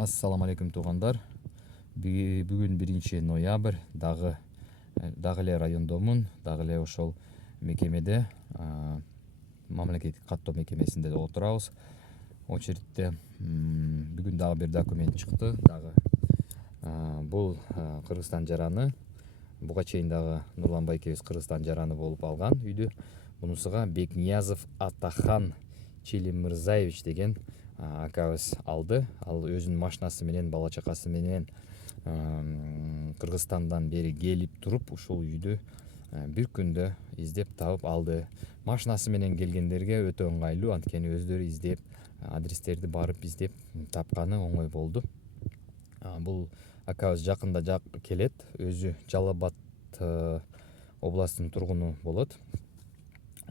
Ассаламу алейкум туугандар. Бүгүн 1 ноябрь, дагы эле райондомун, дагы эле ошол мекемеде, мамлекеттик каттоо мекемесинде отурабыз. Очередте бүгүн дагы бир документ чыкты. Дагы бул Кыргызстан жараны. Буга чейин дагы Нурлан байкебиз Кыргызстан жараны болуп алган үйдү. Мунусуга Бекниязов Атахан Челимырзаевич деген акабыз алды. Ал өзүнүн машинасы менен, бала чакасы менен Кыргызстандан бери келип туруп ушул үйдү бир күндө издеп табып алды. Машинасы менен келгендерге өтө ыңгайлуу, анткени өздөрү издеп, адрестерди барып издеп тапканы оңой болду. Бул акабыз жакында келет, өзү Жалал Абад областынын тургуну болот.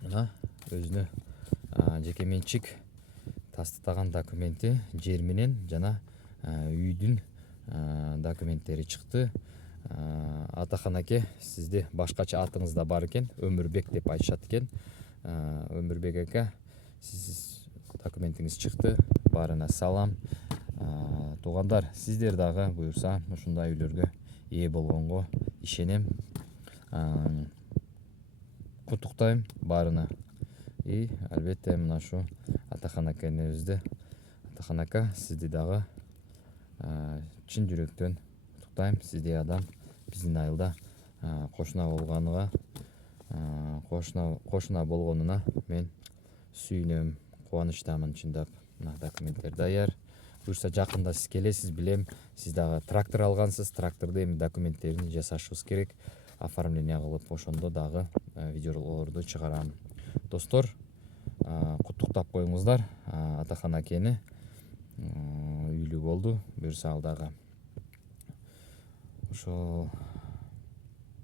Мына өзүнө жеке менчик тастыктаган документи, жер менен жана үйдүн документтери чыкты. Атахан аке, сизди башкача атыңыз да бар экен, Өмүрбек деп айтышат экен. Өмүрбек ака, сиз документиңиз чыкты. Баарына салам. Туугандар, сиздер дагы буюрса ушундай үйлөргө ээ болгонго ишенем. Куттуктайм баарына. И албетте мына ушу Атахан акенебизди, Атахан ака, сизди дагы чын жүрөктөн куттуктайм. Сиздей адам биздин айылда кошуна болгонуна мен сүйүнөм, кубанычтамын чындап. Мына документтер даяр. Буюрса жакында сиз келесиз, билем. Сиз дагы трактор алгансыз. Тракторду эми документтерин жасашыбыз керек. Оформление кылып, ошондо дагы видеолорду чыгарам. Достор, куттуктап коюңуздар Атахан акени. Үйлүү болду. Буюрса ал дагы ошол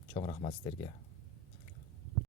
чоң рахмат сиздерге.